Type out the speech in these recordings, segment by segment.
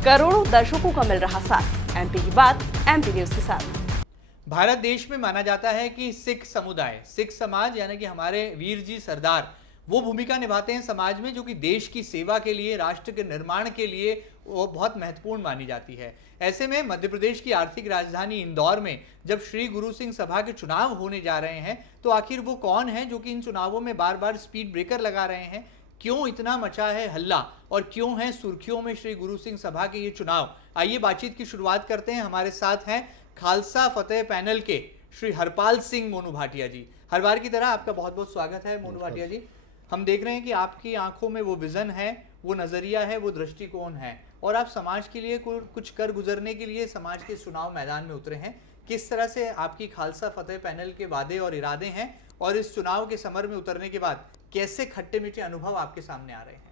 करोड़ों दर्शकों का मिल रहा साथ। एमपी की बात एमपी न्यूज के साथ। भारत देश में माना जाता है कि सिख समुदाय, सिख समाज यानी कि हमारे वीर जी सरदार वो भूमिका निभाते हैं समाज में जो कि देश की सेवा के लिए, राष्ट्र के निर्माण के लिए वो बहुत महत्वपूर्ण मानी जाती है। ऐसे में मध्य प्रदेश की आर्थिक राजधानी इंदौर में जब श्री गुरु सिंह सभा के चुनाव होने जा रहे हैं तो आखिर वो कौन है जो कि इन चुनावों में बार बार स्पीड ब्रेकर लगा रहे हैं, क्यों इतना मचा है हल्ला और क्यों है सुर्खियों में श्री गुरु सिंह सभा के ये चुनाव। आइए बातचीत की शुरुआत करते हैं। हमारे साथ हैं खालसा फतेह पैनल के श्री हरपाल सिंह मोनू भाटिया जी। हर बार की तरह आपका बहुत बहुत स्वागत है मोनू भाटिया जी। हम देख रहे हैं कि आपकी आंखों में वो विजन है, वो नजरिया है, वो दृष्टिकोण है और आप समाज के लिए कुछ कर गुजरने के लिए समाज के चुनाव मैदान में उतरे हैं। किस तरह से आपकी खालसा फतेह पैनल के वादे और इरादे हैं और इस चुनाव के समर में उतरने के बाद कैसे खट्टे मीठे अनुभव आपके सामने आ रहे हैं?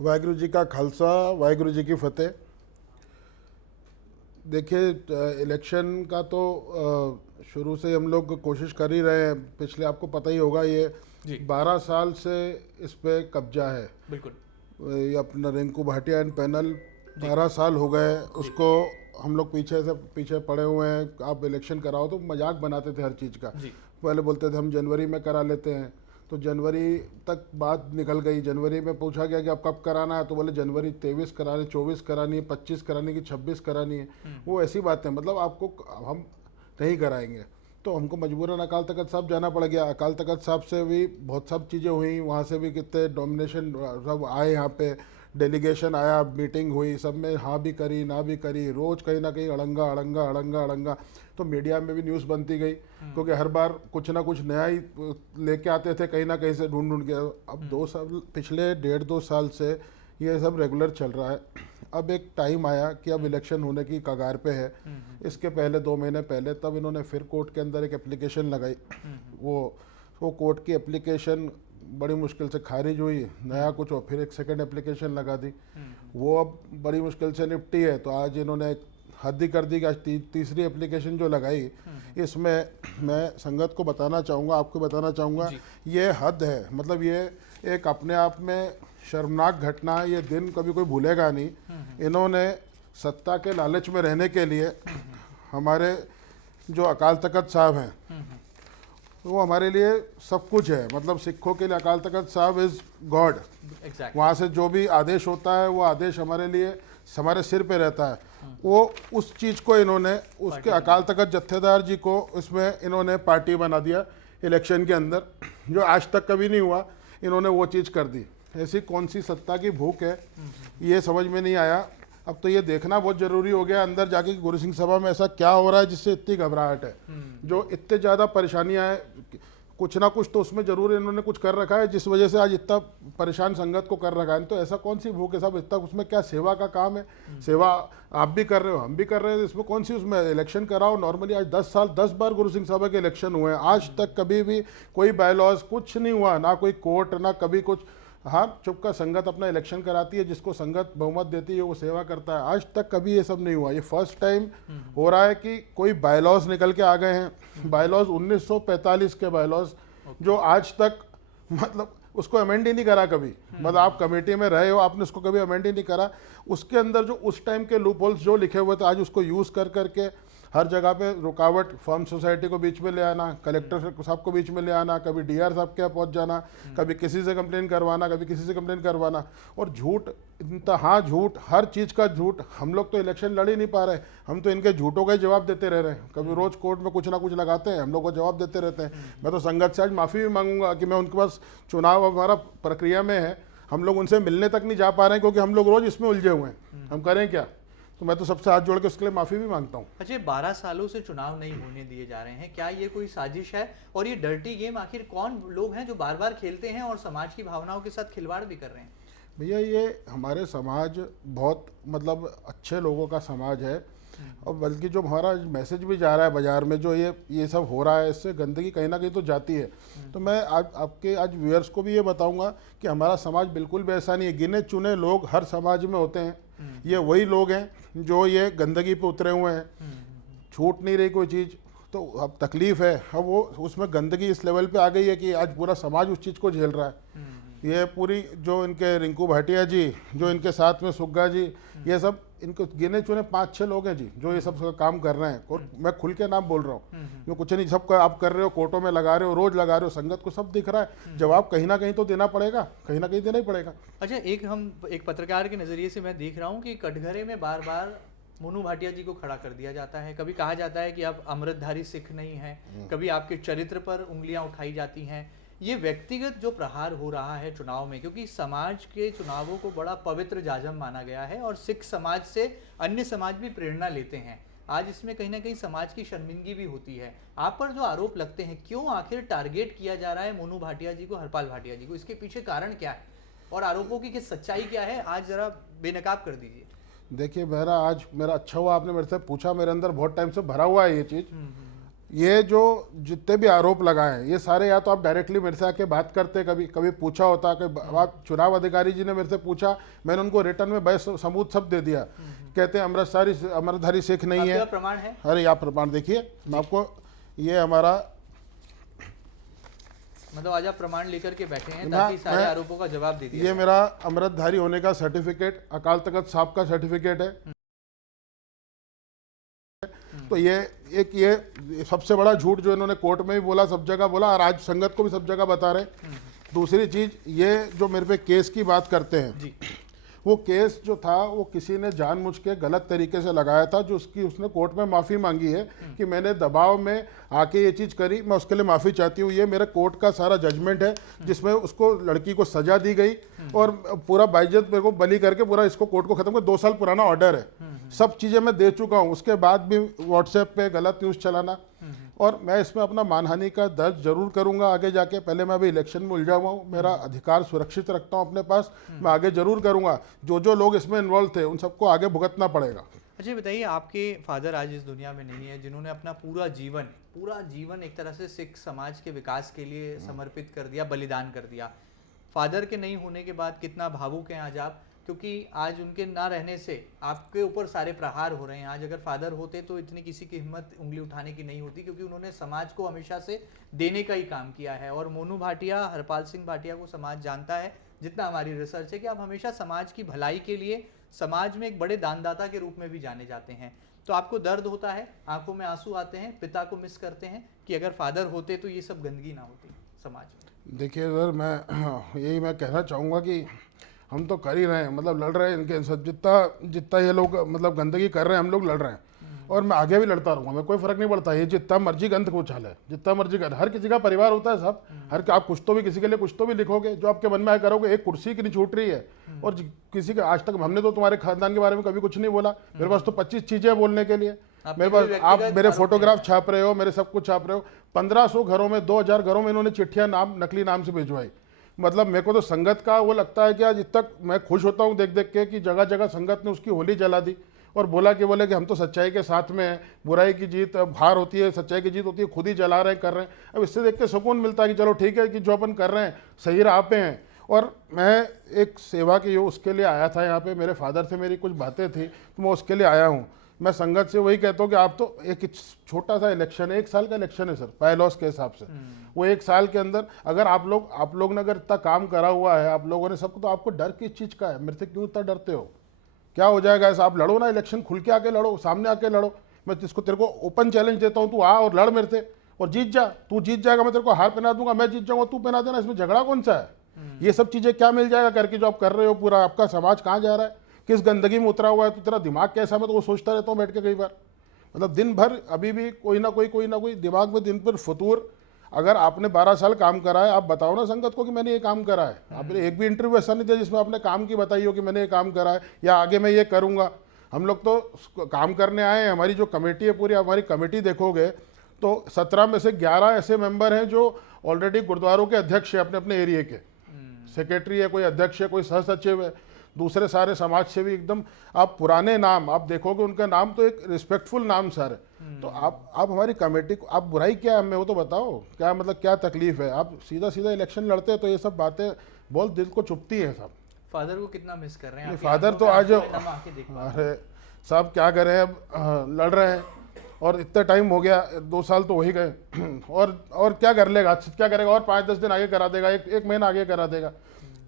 वाहिगुरु जी का खालसा, वाहिगुरु जी की फतेह। देखिए, इलेक्शन का तो शुरू से हम लोग कोशिश कर ही रहे हैं। पिछले आपको पता ही होगा ये 12 साल से इस पे कब्जा है। बिल्कुल। ये अपना रिंकू भाटिया एंड पैनल 12 साल हो गए उसको। हम लोग पीछे पड़े हुए हैं। आप इलेक्शन कराओ तो मजाक बनाते थे हर चीज़ का। पहले बोलते थे हम जनवरी में करा लेते हैं, तो जनवरी तक बात निकल गई। जनवरी में पूछा गया कि आप कब कराना है, तो बोले जनवरी 23 करानी, 24 करानी है, 25 करानी कि 26 करानी है। वो ऐसी बात है, मतलब आपको हम नहीं कराएंगे। तो हमको मजबूरन अकाल तख्त साहब जाना पड़ गया। अकाल तख्त साहब से भी बहुत सब चीज़ें हुई, वहाँ से भी कितने डोमिनेशन सब आए, यहाँ पे डेलीगेशन आया, मीटिंग हुई, सब में हाँ भी करी ना भी करी, रोज़ कहीं ना कहीं अड़ंगा अड़ंगा अड़ंगा अड़ंगा। तो मीडिया में भी न्यूज़ बनती गई क्योंकि हर बार कुछ ना कुछ नया ही लेके आते थे कहीं ना कहीं से ढूंढ के। अब 2 साल, पिछले 1.5-2 साल से ये सब रेगुलर चल रहा है। अब एक टाइम आया कि अब इलेक्शन होने की कगार पे है। इसके पहले 2 महीने पहले तब इन्होंने फिर कोर्ट के अंदर एक एप्लीकेशन लगाई। वो कोर्ट की एप्लीकेशन बड़ी मुश्किल से खारिज हुई, नया कुछ और फिर एक सेकंड एप्लीकेशन लगा दी। वो अब बड़ी मुश्किल से निपटी है। तो आज इन्होंने हद ही कर दी कि आज तीसरी एप्लीकेशन जो लगाई, इसमें मैं संगत को बताना चाहूँगा, आपको बताना चाहूँगा, ये हद है। मतलब ये एक अपने आप में शर्मनाक घटना है। ये दिन कभी कोई भूलेगा नहीं। इन्होंने सत्ता के लालच में रहने के लिए हमारे जो अकाल तख्त साहब हैं वो हमारे लिए सब कुछ है। मतलब सिखों के लिए अकाल तख्त साहब इज़ गॉड। वहाँ से जो भी आदेश होता है वो आदेश हमारे लिए हमारे सिर पे रहता है। वो उस चीज़ को इन्होंने, उसके अकाल तख्त जत्थेदार जी को इसमें इन्होंने पार्टी बना दिया इलेक्शन के अंदर, जो आज तक कभी नहीं हुआ। इन्होंने वो चीज़ कर दी। ऐसी कौन सी सत्ता की भूख है ये समझ में नहीं आया। अब तो ये देखना बहुत ज़रूरी हो गया अंदर जाके कि गुरु सिंह सभा में ऐसा क्या हो रहा है जिससे इतनी घबराहट है, जो इतने ज़्यादा परेशानियाँ हैं। कुछ ना कुछ तो उसमें ज़रूर इन्होंने कुछ कर रखा है जिस वजह से आज इतना परेशान संगत को कर रखा है। तो ऐसा कौन सी भूख है साहब? इतना उसमें क्या सेवा का काम है? सेवा आप भी कर रहे हो, हम भी कर रहे हैं। इसमें कौन सी, उसमें इलेक्शन कराओ नॉर्मली। आज 10 बार गुरु सिंह सभा के इलेक्शन हुए हैं। आज तक कभी भी कोई बायलॉज कुछ नहीं हुआ, ना कोई कोर्ट, ना कभी कुछ। हाँ, चुपका संगत अपना इलेक्शन कराती है, जिसको संगत बहुमत देती है वो सेवा करता है। आज तक कभी ये सब नहीं हुआ। ये फर्स्ट टाइम हो रहा है कि कोई बायलॉज निकल के आ गए हैं। बायलॉज 1945 के बायलॉज, जो आज तक मतलब उसको अमेंड ही नहीं करा कभी। मतलब आप कमेटी में रहे हो, आपने उसको कभी अमेंड ही नहीं करा। उसके अंदर जो उस टाइम के लूप होल्स जो लिखे हुए थे, आज उसको यूज़ कर करके हर जगह पे रुकावट, फार्म सोसाइटी को बीच में ले आना, कलेक्टर साहब को बीच में ले आना, कभी डीआर साहब के यहाँ पहुँच जाना, कभी किसी से कंप्लेन करवाना, कभी किसी से कंप्लेन करवाना। और झूठ, इंतहा झूठ, हर चीज़ का झूठ। हम लोग तो इलेक्शन लड़ ही नहीं पा रहे, हम तो इनके झूठों का ही जवाब देते रह रहे हैं। कभी रोज़ कोर्ट में कुछ ना कुछ लगाते हैं, हम लोग को जवाब देते रहते हैं। मैं तो संगत से आज माफ़ी भी मांगूंगा कि मैं उनके पास, चुनाव हमारा प्रक्रिया में है, हम लोग उनसे मिलने तक नहीं जा पा रहे हैं क्योंकि हम लोग रोज़ इसमें उलझे हुए हैं। हम करें क्या? तो मैं तो सबसे हाथ जोड़ के उसके लिए माफ़ी भी मांगता हूँ। अच्छा, 12 सालों से चुनाव नहीं होने दिए जा रहे हैं, क्या ये कोई साजिश है? और ये डर्टी गेम आखिर कौन लोग हैं जो बार बार खेलते हैं और समाज की भावनाओं के साथ खिलवाड़ भी कर रहे हैं? भैया, ये हमारे समाज बहुत मतलब अच्छे लोगों का समाज है। और बल्कि जो हमारा मैसेज भी जा रहा है बाज़ार में, जो ये सब हो रहा है, इससे गंदगी कहीं ना कहीं तो जाती है। तो मैं आज व्यूअर्स को भी ये बताऊंगा कि हमारा समाज बिल्कुल भी ऐसा नहीं है। गिने चुने लोग हर समाज में होते हैं। ये वही लोग हैं जो ये गंदगी पे उतरे हुए हैं। छूट नहीं रही कोई चीज़, तो अब तकलीफ़ है। अब वो उसमें गंदगी इस लेवल पे आ गई है कि आज पूरा समाज उस चीज़ को झेल रहा है। ये पूरी जो इनके रिंकू भाटिया जी, जो इनके साथ में सुग्गा जी, ये सब इनको गिने चुने 5-6 लोग हैं जी जो ये सब काम कर रहे हैं। और मैं खुल के नाम बोल रहा हूँ, जो कुछ नहीं, सब आप कर रहे हो, कोर्टों में लगा रहे हो, रोज लगा रहे हो, संगत को सब दिख रहा है। जवाब कहीं ना कहीं तो देना पड़ेगा, कहीं ना कहीं देना ही पड़ेगा। अच्छा, एक पत्रकार के नज़रिए से मैं देख रहा हूँ कि कटघरे में बार बार मोनू भाटिया जी को खड़ा कर दिया जाता है। कभी कहा जाता है कि आप अमृतधारी सिख नहीं हैं, कभी आपके चरित्र पर उंगलियां उठाई जाती हैं। ये व्यक्तिगत जो प्रहार हो रहा है चुनाव में, क्योंकि समाज के चुनावों को बड़ा पवित्र जाजम माना गया है और सिख समाज से अन्य समाज भी प्रेरणा लेते हैं। आज इसमें कहीं ना कहीं समाज की शर्मिंदगी भी होती है। आप पर जो आरोप लगते हैं, क्यों आखिर टारगेट किया जा रहा है मोनू भाटिया जी को, हरपाल भाटिया जी को, इसके पीछे कारण क्या है और आरोपों की सच्चाई क्या है, आज जरा बेनकाब कर दीजिए। देखिए, मेरा अच्छा हुआ आपने मेरे से पूछा, मेरे अंदर बहुत टाइम से भरा हुआ है ये चीज़। ये जो जितने भी आरोप लगाए हैं, ये सारे या तो आप डायरेक्टली मेरे से आके बात करते, कभी कभी पूछा होता कि आप चुनाव अधिकारी जी ने मेरे से पूछा, मैंने उनको रिटर्न में बहस सबूत सब दे दिया। कहते हैं अमृतधारी सिख नहीं है। प्रमाण है? अरे आप प्रमाण देखिए, मैं आपको, ये हमारा, मतलब आज आप प्रमाण लेकर के बैठे हैं ताकि सारे आरोपों का जवाब दे दिया। ये मेरा अमृतधारी होने का सर्टिफिकेट, अकाल तख्त साहब का सर्टिफिकेट है। तो ये सबसे बड़ा झूठ जो इन्होंने कोर्ट में भी बोला, सब जगह बोला, और आज संगत को भी सब जगह बता रहे। दूसरी चीज, ये जो मेरे पे केस की बात करते हैं जी, वो केस जो था वो किसी ने जानबूझ के गलत तरीके से लगाया था, जो उसने कोर्ट में माफ़ी मांगी है कि मैंने दबाव में आके ये चीज़ करी, मैं उसके लिए माफ़ी चाहती हूँ। ये मेरे कोर्ट का सारा जजमेंट है जिसमें उसको, लड़की को सजा दी गई और पूरा बाइज्जत मेरे को बली करके पूरा इसको कोर्ट को ख़त्म कर, 2 साल पुराना ऑर्डर है, सब चीज़ें मैं दे चुका हूँ। उसके बाद भी व्हाट्सएप पे गलत न्यूज़ चलाना, और मैं इसमें अपना मानहानि का दर्ज जरूर करूंगा आगे जाके। पहले मैं अभी इलेक्शन में उलझा हुआ हूँ, मेरा अधिकार सुरक्षित रखता हूँ अपने पास, मैं आगे जरूर करूंगा। जो लोग इसमें इन्वॉल्व थे उन सबको आगे भुगतना पड़ेगा। अच्छा बताइए, आपके फादर आज इस दुनिया में नहीं है, जिन्होंने अपना पूरा जीवन एक तरह से सिख समाज के विकास के लिए समर्पित कर दिया, बलिदान कर दिया। फादर के नहीं होने के बाद कितना भावुक हैं आज आप, क्योंकि आज उनके ना रहने से आपके ऊपर सारे प्रहार हो रहे हैं। आज अगर फादर होते तो इतनी किसी की हिम्मत उंगली उठाने की नहीं होती, क्योंकि उन्होंने समाज को हमेशा से देने का ही काम किया है। और मोनू भाटिया, हरपाल सिंह भाटिया को समाज जानता है, जितना हमारी रिसर्च है, कि आप हमेशा समाज की भलाई के लिए समाज में एक बड़े दानदाता के रूप में भी जाने जाते हैं। तो आपको दर्द होता है, आंखों में आंसू आते हैं, पिता को मिस करते हैं कि अगर फादर होते तो ये सब गंदगी ना होती समाज में। देखिए सर, मैं कहना चाहूँगा कि हम तो कर ही रहे हैं, मतलब लड़ रहे हैं इनके साथ, जितना ये लोग मतलब गंदगी कर रहे हैं, हम लोग लड़ रहे हैं और मैं आगे भी लड़ता रहूँगा। मैं कोई फर्क नहीं पड़ता, ये जितना मर्जी गंद को उछाले, जितना मर्जी कर, हर किसी का परिवार होता है साहब, आप कुछ तो भी किसी के लिए कुछ तो भी लिखोगे, जो आपके मन में आए करोगे। एक कुर्सी की नहीं छूट रही है, और किसी का आज तक हमने तो तुम्हारे खानदान के बारे में कभी कुछ नहीं बोला। मेरे पास तो 25 चीजें हैं बोलने के लिए। मेरे पास आप मेरे फोटोग्राफ छाप रहे हो, मेरे सब कुछ छाप रहे हो। 1500 घरों में, 2000 घरों में इन्होंने चिट्ठियां नकली नाम से भिजवाई। मतलब मेरे को तो संगत का वो लगता है कि आज तक मैं खुश होता हूँ देख देख के कि जगह जगह संगत ने उसकी होली जला दी और बोले कि हम तो सच्चाई के साथ में हैं, बुराई की जीत हार होती है, सच्चाई की जीत होती है, खुद ही जला रहे हैं, कर रहे हैं। अब इससे देख के सुकून मिलता है कि चलो ठीक है कि जो अपन कर रहे हैं सही राह पे हैं। और मैं एक सेवा की उसके लिए आया था यहाँ पे, मेरे फादर से मेरी कुछ बातें थी तो मैं उसके लिए आया हूँ। मैं संगत से वही कहता हूँ कि आप तो एक छोटा सा इलेक्शन है, 1 साल का इलेक्शन है सर, बायलॉस के हिसाब से। वो 1 साल के अंदर अगर आप लोग ने अगर इतना काम करा हुआ है, आप लोगों ने सबको, तो आपको डर किस चीज़ का है? मेरे से क्यों इतना डरते हो? क्या हो जाएगा ऐसा? आप लड़ो ना इलेक्शन, खुल के आके लड़ो, सामने आके लड़ो। मैं इसको तेरे को ओपन चैलेंज देता हूँ, तू आ और लड़ मेरे से और जीत जा। तू जीत जाएगा, मैं तेरे को हार पहना दूंगा, मैं जीत जाऊँगा, तू पहना देना। इसमें झगड़ा कौन सा है? ये सब चीज़ें क्या मिल जाएगा करके जो आप कर रहे हो? पूरा आपका समाज कहाँ जा रहा है, किस गंदगी में उतरा हुआ है? तो तेरा दिमाग कैसा? मैं तो वो सोचता रहता हूँ बैठ के कई बार, मतलब दिन भर अभी भी कोई ना कोई दिमाग में दिन पर फतूर। अगर आपने 12 साल काम करा है, आप बताओ ना संगत को कि मैंने ये काम करा है। आपने एक भी इंटरव्यू ऐसा नहीं दिया जिसमें आपने काम की बताई हो कि मैंने ये काम करा है या आगे मैं ये करूँगा। हम लोग तो काम करने आए हैं। हमारी जो कमेटी है पूरी, हमारी कमेटी देखोगे तो 17 में से 11 ऐसे मेंबर हैं जो ऑलरेडी गुरुद्वारों के अध्यक्ष हैं, अपने अपने एरिए के। सेक्रेटरी है, कोई अध्यक्ष है, कोई सह सचिव है, दूसरे सारे समाज सेवी एकदम। आप पुराने नाम आप देखोगे, उनका नाम तो एक रिस्पेक्टफुल नाम सर। तो आप हमारी कमेटी को, आप बुराई क्या है हमें वो तो बताओ, क्या मतलब क्या तकलीफ है? आप सीधा इलेक्शन लड़ते हैं तो ये सब बातें बहुत दिल को चुभती हैं साहब। फादर को कितना मिस कर रहे हैं? फादर तो आज, अरे साहब क्या करें, अब लड़ रहे हैं और इतना टाइम हो गया, 2 साल तो हो ही गए। और क्या कर लेगा, क्या करेगा? और 5-10 दिन आगे करा देगा, एक महीना आगे करा देगा।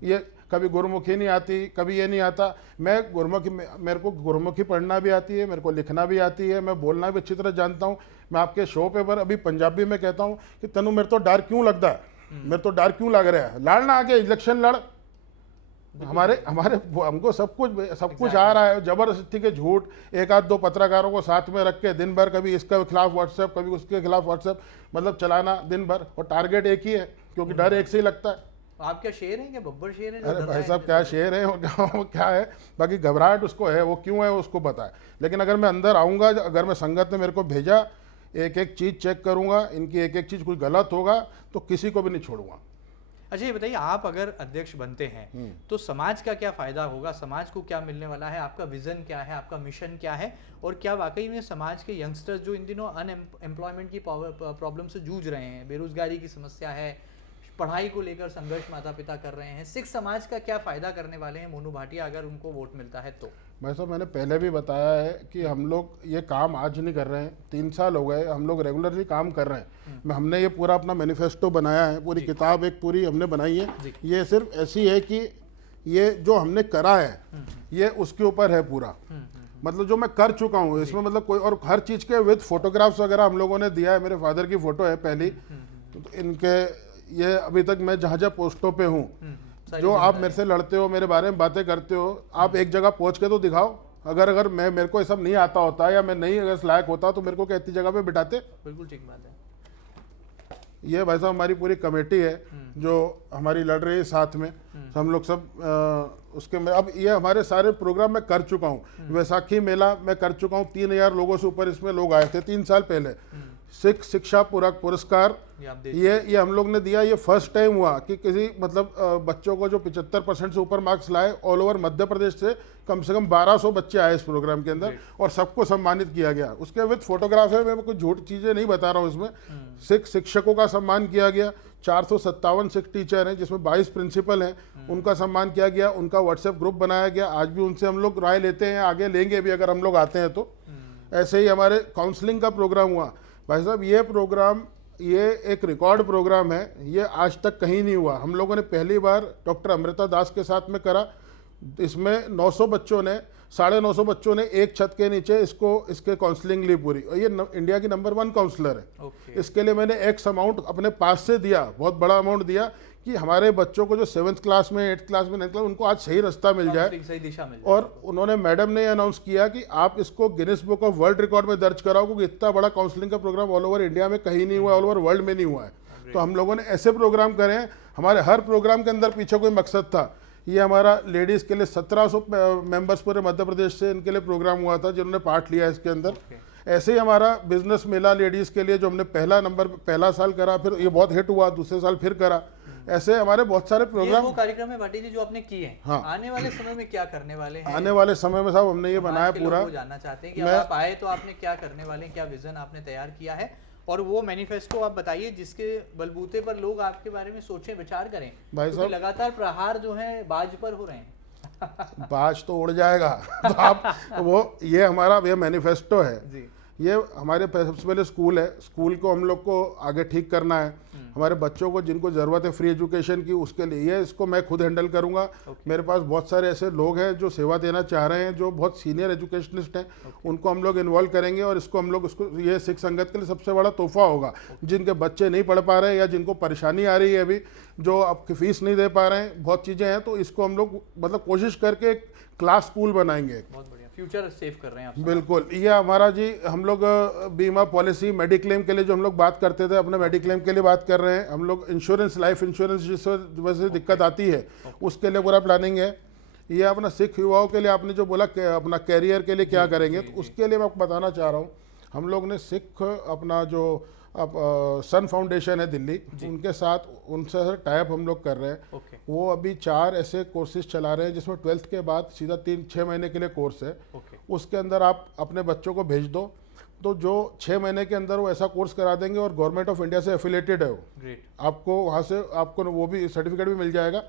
ये कभी गुरुमुखी नहीं आती, कभी ये नहीं आता। मैं गुरुमुखी, मेरे को गुरुमुखी पढ़ना भी आती है, मेरे को लिखना भी आती है, मैं बोलना भी अच्छी तरह जानता हूँ। मैं आपके शो पे पर अभी पंजाबी में कहता हूँ कि तनु मेरे तो डर क्यों लगता है, मेरे तो डर क्यों लग रहा है, लड़ना आगे इलेक्शन लड़। हमारे हमको सब कुछ आ रहा है, जबरदस्ती के झूठ। एक आध दो पत्रकारों को साथ में रख के दिन भर कभी इसके खिलाफ व्हाट्सएप, कभी उसके खिलाफ व्हाट्सएप, मतलब चलाना दिन भर, और टारगेट एक ही है, क्योंकि डर एक से ही लगता है। आप क्या शेर हैं, क्या बब्बर शेर हैं? अरे भाई साहब, क्या शेर है और क्या है, बाकी घबराहट उसको है, वो क्यों है उसको पता है। लेकिन अगर मैं अंदर आऊँगा, अगर मैं संगत ने मेरे को भेजा, एक एक चीज़ चेक करूँगा, इनकी एक एक चीज़ कुछ गलत होगा तो किसी को भी नहीं छोड़ूंगा। अच्छा ये बताइए, आप अगर अध्यक्ष बनते हैं तो समाज का क्या फायदा होगा, समाज को क्या मिलने वाला है, आपका विजन क्या है, आपका मिशन क्या है, और क्या वाकई में समाज के यंगस्टर्स जो इन दिनों अनएम्प्लॉयमेंट की प्रॉब्लम से जूझ रहे हैं, बेरोजगारी की समस्या है, पढ़ाई को लेकर संघर्ष माता पिता कर रहे हैं, सिख समाज का क्या फायदा करने वाले हैं मोनू भाटिया अगर उनको वोट मिलता है तो? भाई साहब, मैंने पहले भी बताया है कि हम लोग ये काम आज नहीं कर रहे हैं, 3 साल हो गए हम लोग रेगुलरली काम कर रहे हैं। हमने ये पूरा अपना मैनिफेस्टो बनाया है, पूरी किताब एक पूरी हमने बनाई है। ये सिर्फ ऐसी है कि ये जो हमने करा है ये उसके ऊपर है पूरा, मतलब जो मैं कर चुका हूँ इसमें, मतलब कोई और हर चीज़ के विद फोटोग्राफ्स वगैरह हम लोगों ने दिया है। मेरे फादर की फ़ोटो है पहली, तो इनके ये अभी तक मैं जहाँ जहाँ पोस्टों पे हूँ, जो आप मेरे से लड़ते हो, मेरे बारे में बातें करते हो, आप एक जगह पहुँच के तो दिखाओ। अगर मेरे को ये सब नहीं आता होता या मैं नहीं अगर लायक होता तो मेरे को क्या इतनी जगह पे बिठाते? बिल्कुल ठीक बात है। ये भाई साहब हमारी पूरी कमेटी है जो हमारी लड़ रही है साथ में, हम लोग सब उसके में। अब ये हमारे सारे प्रोग्राम मैं कर चुका हूँ। वैसाखी मेला मैं कर चुका हूँ, 3000 लोगों से ऊपर इसमें लोग आए थे 3 साल पहले। सिख शिक्षा पूरक पुरस्कार ये हम लोग ने दिया। ये फर्स्ट टाइम हुआ कि किसी मतलब बच्चों को जो 75% से ऊपर मार्क्स लाए, ऑल ओवर मध्य प्रदेश से कम 1200 बच्चे आए इस प्रोग्राम के अंदर और सबको सम्मानित किया गया। उसके विद फोटोग्राफ है, मैं कुछ झूठ चीज़ें नहीं बता रहा हूँ इसमें। सिख शिक्षकों का सम्मान किया गया, 457 सिख टीचर हैं जिसमें 22 प्रिंसिपल हैं, उनका सम्मान किया गया, उनका व्हाट्सएप ग्रुप बनाया गया। आज भी उनसे हम लोग राय लेते हैं, आगे लेंगे भी अगर हम लोग आते हैं तो। ऐसे ही हमारे काउंसलिंग का प्रोग्राम हुआ। भाई साहब ये प्रोग्राम ये एक रिकॉर्ड प्रोग्राम है, ये आज तक कहीं नहीं हुआ। हम लोगों ने पहली बार डॉक्टर अमृता दास के साथ में करा। इसमें 900 बच्चों ने 950 बच्चों ने एक छत के नीचे इसके काउंसलिंग ली पूरी, और ये इंडिया की नंबर 1 काउंसलर है। इसके लिए मैंने एक्स अमाउंट अपने पास से दिया, बहुत बड़ा अमाउंट दिया कि हमारे बच्चों को जो 7th क्लास में 8th क्लास में 9th क्लास उनको आज सही रास्ता मिल जाए, सही दिशा मिल जाए। और उन्होंने मैडम ने अनाउंस किया कि आप इसको Guinness book of world record में दर्ज कराओ, क्योंकि इतना बड़ा काउंसलिंग का प्रोग्राम ऑल ओवर इंडिया में कहीं नहीं हुआ, ऑल ओवर वर्ल्ड में नहीं हुआ है। तो हम लोगों ने ऐसे प्रोग्राम करे हैं। हमारे हर प्रोग्राम के अंदर पीछे कोई मकसद था। ये हमारा लेडीज़ के लिए 1700 मेंबर्स पूरे मध्य प्रदेश से इनके लिए प्रोग्राम हुआ था जिन्होंने पार्ट लिया इसके अंदर। ऐसे ही हमारा बिजनेस मेला लेडीज़ के लिए जो हमने पहला साल करा, फिर ये बहुत हिट हुआ, दूसरे साल फिर करा। ऐसे हमारे बहुत सारे प्रोग्राम। वो कार्यक्रम है भाटी जी जो आपने किए हैं। हाँ। आने वाले समय में क्या करने वाले हैं? आने वाले समय में साहब हमने ये बनाया पूरा, वो जानना चाहते हैं कि आप आए तो आपने क्या करने वाले हैं, क्या विजन आपने तैयार किया है, और वो मैनिफेस्टो आप बताइए जिसके बलबूते पर लोग आपके बारे में सोचें, विचार करें। भाई साहब लगातार प्रहार जो है बाज पर हो रहे हैं। बाज तो उड़ जाएगा तो आप ये हमारा ये मैनिफेस्टो है जी। ये हमारे सबसे पहले स्कूल है, स्कूल को हम लोग को आगे ठीक करना है। हमारे बच्चों को जिनको ज़रूरत है फ्री एजुकेशन की, उसके लिए ये इसको मैं खुद हैंडल करूंगा। मेरे पास बहुत सारे ऐसे लोग हैं जो सेवा देना चाह रहे हैं, जो बहुत सीनियर एजुकेशनिस्ट हैं, उनको हम लोग इन्वॉल्व करेंगे और इसको हम लोग ये सिख संगत के लिए सबसे बड़ा तोहफा होगा। जिनके बच्चे नहीं पढ़ पा रहे हैं या जिनको परेशानी आ रही है अभी, जो आपकी फीस नहीं दे पा रहे हैं, बहुत चीज़ें हैं, तो इसको हम लोग मतलब कोशिश करके एक क्लास स्कूल बनाएंगे। फ्यूचर सेव कर रहे हैं आप। बिल्कुल। ये हमारा जी हम लोग बीमा पॉलिसी मेडिक्लेम के लिए जो हम लोग बात करते थे, अपने मेडिक्लेम के लिए बात कर रहे हैं हम लोग। इंश्योरेंस, लाइफ इंश्योरेंस जिस वजह से दिक्कत आती है उसके लिए पूरा प्लानिंग है। ये अपना सिख युवाओं के लिए आपने जो बोला अपना कैरियर के लिए क्या करेंगे, तो उसके लिए मैं आपको बताना चाह रहा हूँ। हम लोग ने सिख अपना जो सन फाउंडेशन है दिल्ली, उनके साथ उनसे टाइप हम लोग कर रहे हैं। वो अभी 4 ऐसे कोर्सेज चला रहे हैं जिसमें 12th के बाद सीधा 3-6 महीने के लिए कोर्स है। उसके अंदर आप अपने बच्चों को भेज दो, तो जो 6 महीने के अंदर वो ऐसा कोर्स करा देंगे और गवर्नमेंट ऑफ इंडिया से एफिलेटेड है वो, ग्रेट। आपको वहाँ से आपको वो भी सर्टिफिकेट भी मिल जाएगा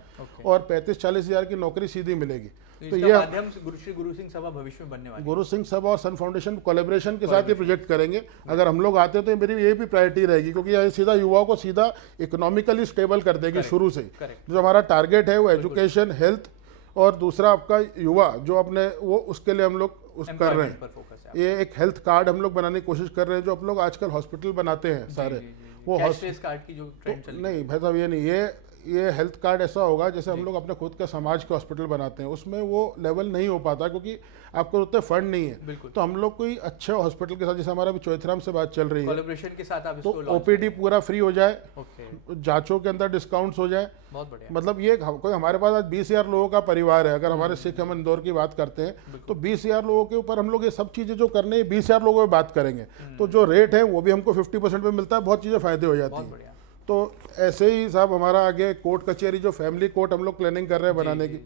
और 35-40 हज़ार की नौकरी सीधी मिलेगी। तो ये माध्यम से श्री गुरु सिंह सभा भविष्य में बनने वाली है। गुरु सिंह सभा और सन फाउंडेशन कोलैबोरेशन के साथ ये प्रोजेक्ट करेंगे। अगर हम लोग आते हैं तो मेरी ये भी प्रायोरिटी रहेगी, क्योंकि ये सीधा युवाओं को सीधा इकोनॉमिकली स्टेबल कर देगी शुरू से ही। जो हमारा टारगेट है वो एजुकेशन, हेल्थ और दूसरा आपका युवा जो अपने वो उसके लिए हम लोग कर रहे हैं। ये एक हेल्थ कार्ड हम लोग बनाने की कोशिश कर रहे हैं, जो आप लोग आजकल हॉस्पिटल बनाते हैं सारे, वो कैशलेस कार्ड की जो ट्रेंड चल रही है। नहीं भाई साहब, ये नहीं, ये हेल्थ कार्ड ऐसा होगा जैसे हम लोग अपने खुद का समाज के हॉस्पिटल बनाते हैं, उसमें वो लेवल नहीं हो पाता क्योंकि आपको उतने फंड नहीं है। तो हम लोग कोई अच्छे हॉस्पिटल के साथ, जैसे हमारा अभी चौथराम से बात चल रही है, कोलैबोरेशन के साथ आप तो ओपीडी पूरा फ्री हो जाए, जांचों के अंदर डिस्काउंट्स हो जाए। बहुत बढ़िया। मतलब ये कोई हमारे पास आज 20,000 लोगों का परिवार है, अगर हमारे सिख हम इंदौर की बात करते हैं तो 20,000 लोगों के ऊपर हम लोग ये सब चीज़ें जो करने हैं 20,000 लोगों में बात करेंगे, तो जो रेट है वो भी हमको 50% पे मिलता है, बहुत चीज़ें फायदे हो जाती हैं। तो ऐसे ही साहब हमारा आगे कोर्ट कचहरी, जो फैमिली कोर्ट हम लोग प्लानिंग कर रहे हैं बनाने की,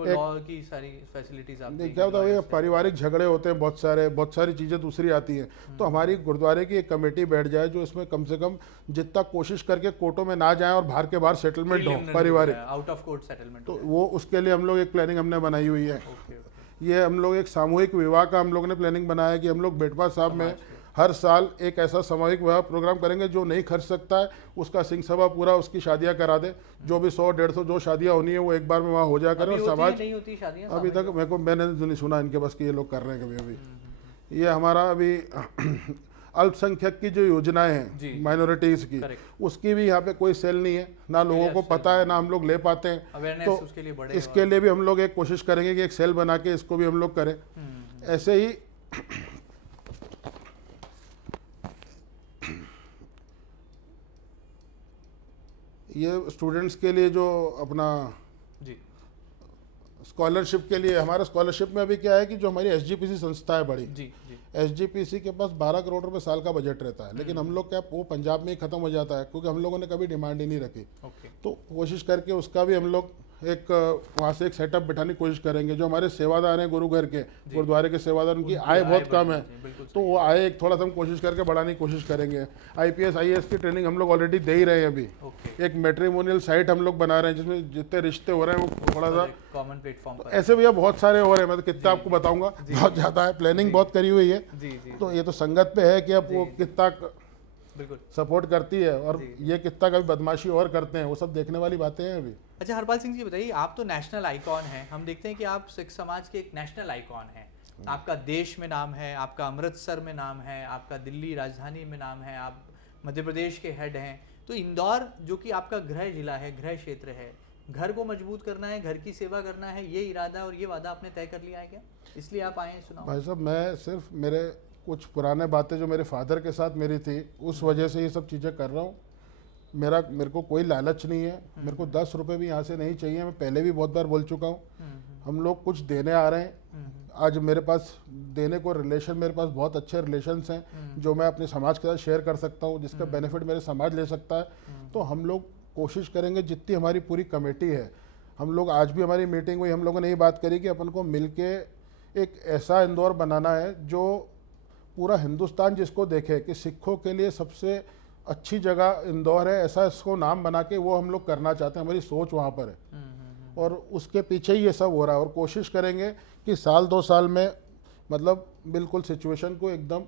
लॉ की सारी फैसिलिटीज आप क्या होता है, पारिवारिक झगड़े होते हैं बहुत सारी चीज़ें दूसरी आती हैं, तो हमारी गुरुद्वारे की एक कमेटी बैठ जाए जो इसमें कम से कम जितना कोशिश करके कोर्टों में ना जाए और बाहर के बाहर सेटलमेंट हो पारिवारिक, आउट ऑफ कोर्ट सेटलमेंट, तो वो उसके लिए हम लोग एक प्लानिंग हमने बनाई हुई है। ये हम लोग एक सामूहिक विवाह का हम लोग ने प्लानिंग बनाया कि हम लोग बेटवा साहब में हर साल एक ऐसा सामूहिक विवाह प्रोग्राम करेंगे, जो नहीं खर्च सकता है उसका सिंह सभा पूरा उसकी शादियां करा दे, जो भी 100-150 जो शादियां होनी है वो एक बार में वहाँ हो जाया करे। और समाज नहीं होती शादियां अभी तक मैंने नहीं सुना इनके बस कि ये लोग कर रहे हैं कभी अभी। ये हमारा अभी अल्पसंख्यक की जो योजनाएं हैं माइनॉरिटीज की, उसकी भी यहाँ पे कोई सेल नहीं है, ना लोगों को पता है, ना हम लोग ले पाते हैं, तो इसके लिए भी हम लोग एक कोशिश करेंगे कि एक सेल बना के इसको भी हम लोग करें। ऐसे ही ये स्टूडेंट्स के लिए जो अपना स्कॉलरशिप के लिए, हमारा स्कॉलरशिप में अभी क्या है कि जो हमारी एसजीपीसी संस्था है बड़ी, एसजीपीसी के पास 12 करोड़ रुपए साल का बजट रहता है, लेकिन हम लोग क्या वो पंजाब में ही खत्म हो जाता है, क्योंकि हम लोगों ने कभी डिमांड ही नहीं रखी। तो कोशिश करके उसका भी हम लोग एक वहाँ से एक सेटअप बिठाने की कोशिश करेंगे। जो हमारे सेवादार हैं गुरु घर के, गुरुद्वारे के सेवादार, उनकी आय बहुत कम है, तो वो आय एक थोड़ा सा हम कोशिश करके बढ़ाने की कोशिश करेंगे। IPS IAS की ट्रेनिंग हम लोग ऑलरेडी दे ही रहे हैं। अभी एक मैट्रिमोनियल साइट हम लोग बना रहे हैं जिसमें जितने रिश्ते हो रहे हैं वो थोड़ा सा कॉमन प्लेटफॉर्म, ऐसे भैया बहुत सारे हो रहे हैं, मैं तो कितना आपको बताऊंगा, बहुत ज़्यादा है, प्लानिंग बहुत करी हुई है। तो ये तो संगत पे है कि अब वो कितना सपोर्ट करती है और ये कितना कभी बदमाशी और करते हैं, वो सब देखने वाली बातें हैं अभी। अच्छा हरपाल सिंह जी बताइए, आप तो नेशनल आइकॉन हैं, हम देखते हैं कि आप सिख समाज के एक नेशनल आइकॉन हैं, आपका देश में नाम है, आपका अमृतसर में नाम है, आपका दिल्ली राजधानी में नाम है, आप मध्य प्रदेश के हेड हैं, तो इंदौर जो कि आपका गृह जिला है, गृह क्षेत्र है, घर को मजबूत करना है, घर की सेवा करना है, ये इरादा और ये वादा आपने तय कर लिया है क्या? इसलिए आप आए हैं? सुनाओ भाई साहब, मैं सिर्फ मेरे कुछ पुराने बातें जो मेरे फादर के साथ मेरी थी, उस वजह से ये सब चीज़ें कर रहा हूँ। मेरे को कोई लालच नहीं है, मेरे को 10 रुपये भी यहाँ से नहीं चाहिए। मैं पहले भी बहुत बार बोल चुका हूँ, हम लोग कुछ देने आ रहे हैं। आज मेरे पास देने को रिलेशन, मेरे पास बहुत अच्छे रिलेशंस हैं जो मैं अपने समाज के साथ शेयर कर सकता हूँ, जिसका बेनिफिट मेरे समाज ले सकता है। तो हम लोग कोशिश करेंगे, जितनी हमारी पूरी कमेटी है, हम लोग आज भी हमारी मीटिंग हुई, हम लोगों ने ये बात करी कि अपन को मिलके एक ऐसा इंदौर बनाना है जो पूरा हिंदुस्तान जिसको देखे कि सिखों के लिए सबसे अच्छी जगह इंदौर है, ऐसा इसको नाम बना के वो हम लोग करना चाहते हैं। हमारी सोच वहाँ पर है और उसके पीछे ही ये सब हो रहा है। और कोशिश करेंगे कि साल 2 साल में मतलब बिल्कुल सिचुएशन को एकदम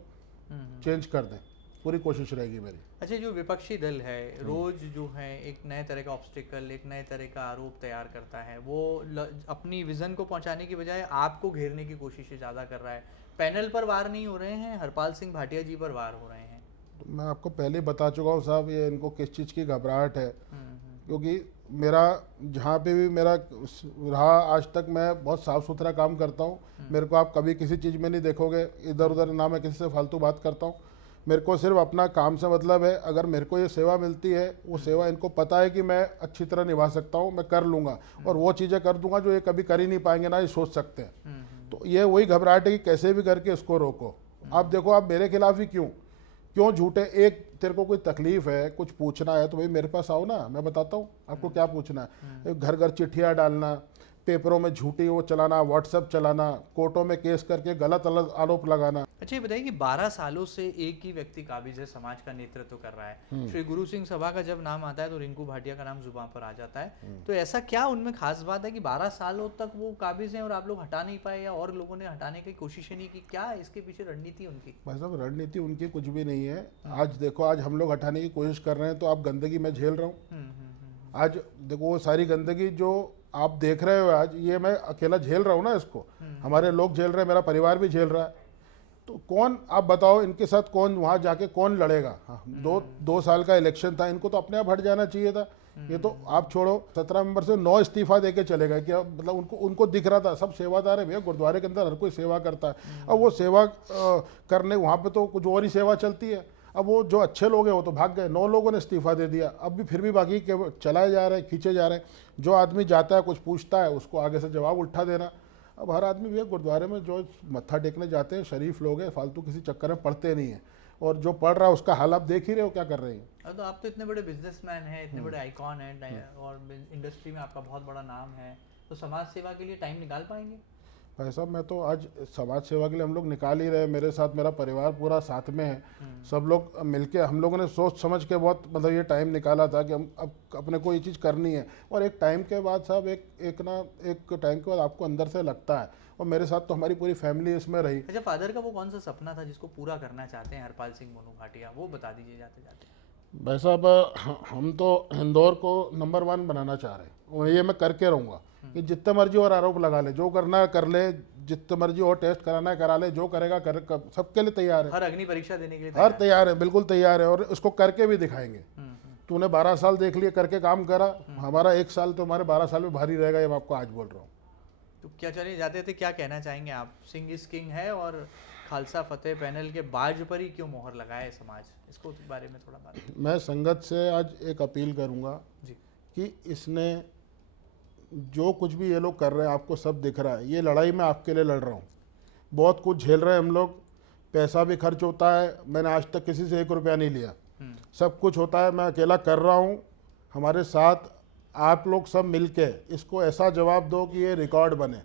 चेंज कर दें, पूरी कोशिश रहेगी मेरी। अच्छा, जो विपक्षी दल है रोज जो है एक नए तरह का ऑब्स्टिकल, एक नए तरह का आरोप तैयार करता है, वो अपनी विजन को पहुंचाने की बजाय आपको घेरने की कोशिशें ज़्यादा कर रहा है। पैनल पर वार नहीं हो रहे हैं, हरपाल सिंह भाटिया जी पर वार हो रहे हैं। तो मैं आपको पहले बता चुका हूँ साहब, ये इनको किस चीज़ की घबराहट है, क्योंकि मेरा जहाँ पे भी मेरा रहा आज तक, मैं बहुत साफ़ सुथरा काम करता हूँ। मेरे को आप कभी किसी चीज़ में नहीं देखोगे इधर उधर, ना मैं किसी से फालतू बात करता हूँ। मेरे को सिर्फ अपना काम से मतलब है। अगर मेरे को ये सेवा मिलती है, वो सेवा इनको पता है कि मैं अच्छी तरह निभा सकता हूँ, मैं कर लूँगा और वो चीज़ें कर दूंगा जो ये कभी कर ही नहीं पाएंगे, ना ये सोच सकते हैं। तो ये वही घबराहट है कि कैसे भी करके इसको रोको। आप देखो, आप मेरे खिलाफ ही क्यों झूठे? एक तेरे को कोई तकलीफ है, कुछ पूछना है तो भाई मेरे पास आओ ना, मैं बताता हूँ आपको क्या पूछना है। घर घर चिट्ठियाँ डालना, पेपरों में झूठी वो चलाना, व्हाट्सएप चलाना, कोर्टों में केस करके गलत आरोप लगाना। अच्छा, ये बताइए कि 12 सालों से एक ही व्यक्ति काबिज है, समाज का नेतृत्व कर रहा है। श्री गुरु सिंह सभा का जब नाम आता है तो रिंकू भाटिया का नाम जुबान पर आ जाता है। तो ऐसा क्या उनमें खास बात है कि 12 सालों तक वो काबिज हैं और आप लोग हटा नहीं पाए, या और लोगों ने हटाने की कोशिश ही नहीं की? क्या इसके पीछे रणनीति उनकी? भाई साहब, रणनीति उनकी कुछ भी नहीं है। आज देखो, आज हम लोग हटाने की कोशिश कर रहे हैं तो आप गंदगी मैं झेल रहा हूँ। आज देखो, वो सारी गंदगी जो आप देख रहे हो आज, ये मैं अकेला झेल रहा हूँ ना, इसको हमारे लोग झेल रहे हैं, मेरा परिवार भी झेल रहा है। तो कौन, आप बताओ, इनके साथ कौन वहाँ जाके कौन लड़ेगा? हाँ, दो साल का इलेक्शन था, इनको तो अपने आप हट जाना चाहिए था। ये तो आप छोड़ो, 17 मेंबर से 9 इस्तीफा देके चले गए। क्या मतलब उनको दिख रहा था सब सेवादार है भैया, गुरुद्वारे के अंदर हर कोई सेवा करता है। अब वो सेवा करने वहाँ पे तो कुछ और ही सेवा चलती है। अब वो जो अच्छे लोग हैं वो तो भाग गए, 9 लोगों ने इस्तीफा दे दिया। अब भी फिर भी बाकी के चलाए जा रहे हैं, खींचे जा रहे हैं। जो आदमी जाता है कुछ पूछता है, उसको आगे से जवाब उल्टा देना। अब हर आदमी भैया गुरुद्वारे में जो मत्था टेकने जाते हैं शरीफ लोग हैं, फालतू किसी चक्कर में पड़ते नहीं हैं। और जो पढ़ रहा है उसका हाल आप देख ही रहे हो क्या कर रहे हैं। तो आप तो इतने बड़े बिजनेसमैन हैं, इतने बड़े आइकॉन हैं, और इंडस्ट्री में आपका बहुत बड़ा नाम है, तो समाज सेवा के लिए टाइम निकाल पाएंगे? भाई साहब, मैं तो आज समाज सेवा के लिए हम लोग निकाल ही रहे हैं। मेरे साथ मेरा परिवार पूरा साथ में है। सब लोग मिलके हम लोगों ने सोच समझ के बहुत मतलब ये टाइम निकाला था कि हम अब अपने को ये चीज़ करनी है। और एक टाइम के बाद साहब, एक टाइम के बाद आपको अंदर से लगता है। और मेरे साथ तो हमारी पूरी फैमिली इसमें रही। अच्छा, फादर का वो कौन सा सपना था जिसको पूरा करना चाहते हैं हरपाल सिंह मोनू भाटिया, वो बता दीजिए जाते जाते। भाई साहब, हम तो इंदौर को नंबर 1 बनाना चाह रहे हैं, और ये मैं करके रहूँगा। कि जितने मर्जी और आरोप लगा ले, जो करना है कर ले, जितने मर्जी और टेस्ट कराना है करा ले, जो करेगा सबके लिए तैयार है। हर अग्नि परीक्षा देने के लिए हर तैयार है, बिल्कुल तैयार है। और इसको करके भी दिखाएंगे। तूने 12 साल देख लिए करके काम करा, हमारा 1 साल तो हमारे 12 साल में भारी रहेगा, ये मैं आपको आज बोल रहा हूँ। तो क्या, चलिए जाते थे, क्या कहना चाहेंगे आप? सिंह इज किंग है और खालसा फतेह पैनल के बाज पर ही क्यों मोहर लगाए समाज, इसको बारे में थोड़ा बात। मैं संगत से आज एक अपील करूँगा जी कि इसने जो कुछ भी ये लोग कर रहे हैं, आपको सब दिख रहा है। ये लड़ाई मैं आपके लिए लड़ रहा हूँ। बहुत कुछ झेल रहे हैं हम लोग, पैसा भी खर्च होता है। मैंने आज तक किसी से 1 रुपया नहीं लिया। सब कुछ होता है, मैं अकेला कर रहा हूँ। हमारे साथ आप लोग सब मिलके इसको ऐसा जवाब दो कि ये रिकॉर्ड बने।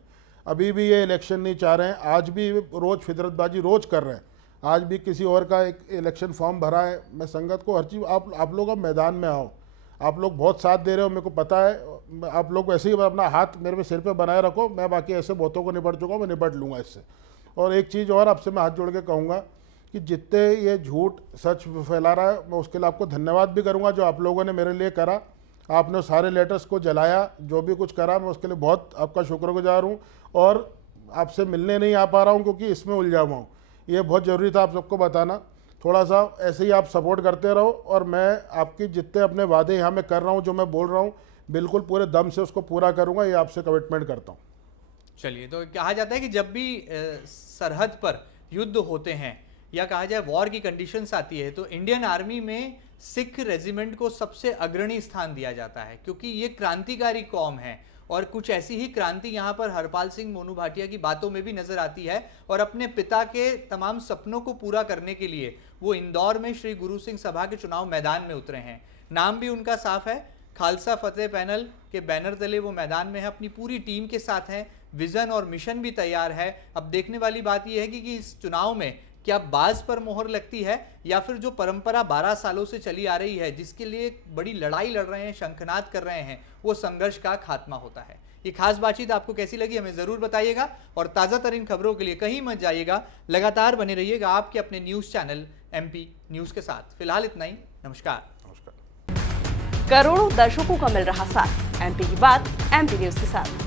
अभी भी ये इलेक्शन नहीं चाह रहे हैं, आज भी रोज़ फितरतबाजी रोज़ कर रहे हैं। आज भी किसी और का एक इलेक्शन फॉर्म भरा है। मैं संगत को हर चीज़, आप लोग अब मैदान में आओ। आप लोग बहुत साथ दे रहे हो, मेरे को पता है। आप लोग वैसे ही अपना हाथ मेरे पे सिर पे बनाए रखो, मैं बाकी ऐसे बहुतों को निपट चुका हूँ, मैं निपट लूँगा इससे। और एक चीज़ और आपसे मैं हाथ जोड़ के कहूँगा कि जितने ये झूठ सच फैला रहा है, मैं उसके लिए आपको धन्यवाद भी करूँगा जो आप लोगों ने मेरे लिए करा। आपने सारे लेटर्स को जलाया, जो भी कुछ करा, मैं उसके लिए बहुत आपका शुक्रगुजार हूँ। और आपसे मिलने नहीं आ पा रहा हूँ क्योंकि इसमें उलझा हुआ हूँ। ये बहुत ज़रूरी था आप सबको बताना। थोड़ा सा ऐसे ही आप सपोर्ट करते रहो, और मैं आपकी जितने अपने वादे यहाँ मैं कर रहा हूँ, जो मैं बोल रहा हूँ, बिल्कुल पूरे दम से उसको पूरा करूँगा, ये आपसे कमिटमेंट करता हूँ। चलिए, तो कहा जाता है कि जब भी सरहद पर युद्ध होते हैं या कहा जाए वॉर की कंडीशंस आती है, तो इंडियन आर्मी में सिख रेजिमेंट को सबसे अग्रणी स्थान दिया जाता है, क्योंकि ये क्रांतिकारी कौम है। और कुछ ऐसी ही क्रांति यहाँ पर हरपाल सिंह मोनू भाटिया की बातों में भी नजर आती है। और अपने पिता के तमाम सपनों को पूरा करने के लिए वो इंदौर में श्री गुरु सिंह सभा के चुनाव मैदान में उतरे हैं। नाम भी उनका साफ है, खालसा फतेह पैनल के बैनर तले वो मैदान में है, अपनी पूरी टीम के साथ हैं, विजन और मिशन भी तैयार है। अब देखने वाली बात यह है कि इस चुनाव में क्या बाज पर मोहर लगती है, या फिर जो परंपरा 12 सालों से चली आ रही है, जिसके लिए बड़ी लड़ाई लड़ रहे हैं, शंखनाद कर रहे हैं, वो संघर्ष का खात्मा होता है। ये खास बातचीत आपको कैसी लगी हमें ज़रूर बताइएगा, और ताज़ा तरीन खबरों के लिए कहीं मत जाइएगा, लगातार बने रहिएगा आपके अपने न्यूज़ चैनल MP न्यूज़ के साथ। फिलहाल इतना ही, नमस्कार। करोड़ों दर्शकों का मिल रहा साथ, MP की बात MP न्यूज़ के साथ।